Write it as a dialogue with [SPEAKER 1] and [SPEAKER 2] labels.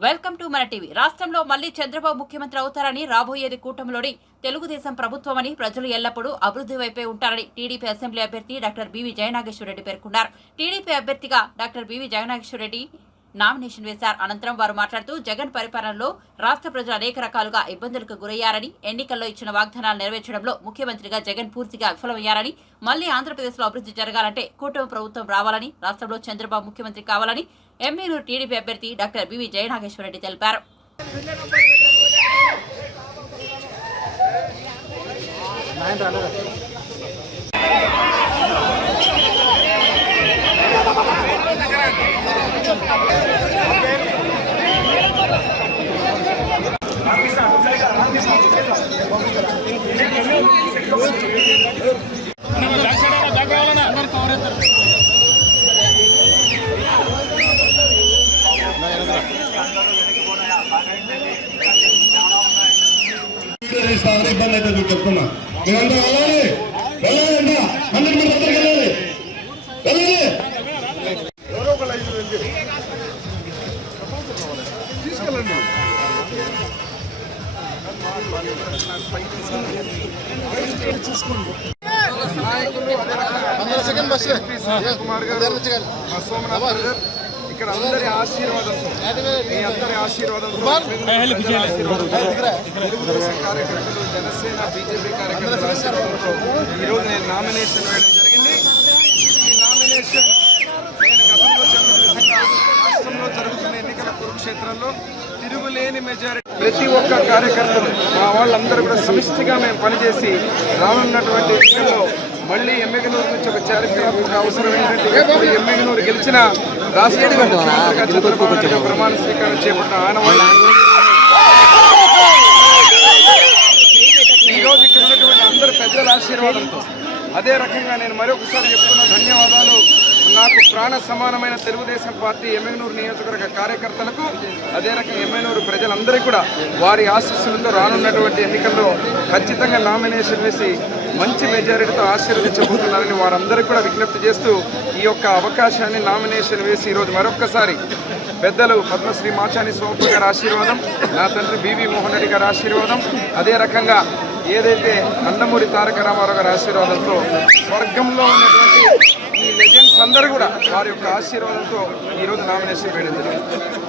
[SPEAKER 1] Welcome to మన TV. రాష్ట్రంలో మళ్ళీ చంద్రబాబు ముఖ్యమంత్రి అవుతారని రాబోయేది కూటమిలోని తెలుగుదేశం ప్రభుత్వమని ప్రజలు ఎల్లప్పుడూ అభివృద్ధి వైపే ఉంటారని టీడీపీ అసెంబ్లీ అభ్యర్థి డాక్టర్ బీవీ జయనాగేశ్వరరెడ్డి పేర్కొన్నారు. టీడీపీ అభ్యర్థిగా డాక్టర్ బివి జయనాగేశ్వరరెడ్డి నామినేషన్ వేశారు. అనంతరం వారు మాట్లాడుతూ జగన్ పరిపాలనలో రాష్ట్ర ప్రజలు అనేక రకాలుగా ఇబ్బందులకు గురయ్యారని ఎన్నికల్లో ఇచ్చిన వాగ్దానాలు నెరవేర్చడంలో ముఖ్యమంత్రిగా జగన్ పూర్తిగా విఫలమయ్యారని మళ్ళీ ఆంధ్రప్రదేశ్లో అభివృద్ధి జరగాలంటే కూటమి ప్రభుత్వం రావాలని రాష్ట్రంలో చంద్రబాబు ముఖ్యమంత్రి కావాలని ఎమ్మెల్యే టీడీపీ అభ్యర్థి డాక్టర్ బివి జయనాగేశ్వరరెడ్డి తెలిపారు.
[SPEAKER 2] ఇస్తామని ఇబ్బంది అయితే చెప్తున్నా మీరందరూ వెళ్ళాలి వెళ్ళాలి అంతా హండ్రెడ్ మంది అందరికి వెళ్ళాలి వెళ్ళాలి
[SPEAKER 3] తీసుకెళ్ళండి ఇక్కడ అందరి ఆశీర్వాదంతో మీ అందరి ఆశీర్వాదంతో తెలుగుదేశం కార్యకర్తలు జనసేన బీజేపీ కార్యకర్తల ఆశీర్వాదంతో ఈరోజు నేను నామినేషన్ వేయడం జరిగింది. ఈ నామినేషన్ నేను గతంలో చెప్పిన విధంగా రాష్ట్రంలో జరుగుతున్న ఎన్నికల కురుక్షేత్రంలో తిరుగులేని మెజారిటీ ప్రతి ఒక్క కార్యకర్తలు మా వాళ్ళందరూ కూడా సమిష్టిగా మేము పనిచేసి రానున్నటువంటి ఎన్నికల్లో మళ్ళీ ఎమ్మెగనూరు నుంచి ఒక చారిత్రాత్మక అవసరం ఏంటంటే ఎమ్మెగనూరు గెలిచిన రాష్ట్ర ముఖ్యమంత్రిగా చంద్రబాబు నాయుడు ప్రమాణ స్వీకారం చేపట్టిన ఆనవాళ్ళు ఈ రోజు ఇక్కడ ఉన్నటువంటి అందరు పెద్దల ఆశీర్వాదంతో అదే రకంగా నేను మరొకసారి చెప్తున్న ధన్యవాదాలు. నాకు ప్రాణ సమానమైన తెలుగుదేశం పార్టీ ఎమ్మెనూరు నియోజకవర్గ కార్యకర్తలకు అదే రకంగా ఎమ్మెనూరు ప్రజలందరికీ కూడా వారి ఆశీస్సులతో రానున్నటువంటి ఎన్నికల్లో ఖచ్చితంగా నామినేషన్ వేసి మంచి మెజారిటీతో ఆశీర్వదించబోతున్నారని వారందరికీ కూడా విజ్ఞప్తి చేస్తూ ఈ యొక్క అవకాశాన్ని నామినేషన్ వేసి ఈరోజు మరొక్కసారి పెద్దలు పద్మశ్రీ మాచాని సోమపు గారి ఆశీర్వాదం నా తండ్రి బివి మోహన్ రెడ్డి గారి ఆశీర్వాదం అదే రకంగా ఏదైతే నందమూరి తారక రామారావు గారి ఆశీర్వాదంతో స్వర్గంలో ఉన్నటువంటి అందరూ కూడా వారి యొక్క ఆశీర్వాదంతో ఈరోజు నామినేషన్ వేయడం జరిగింది.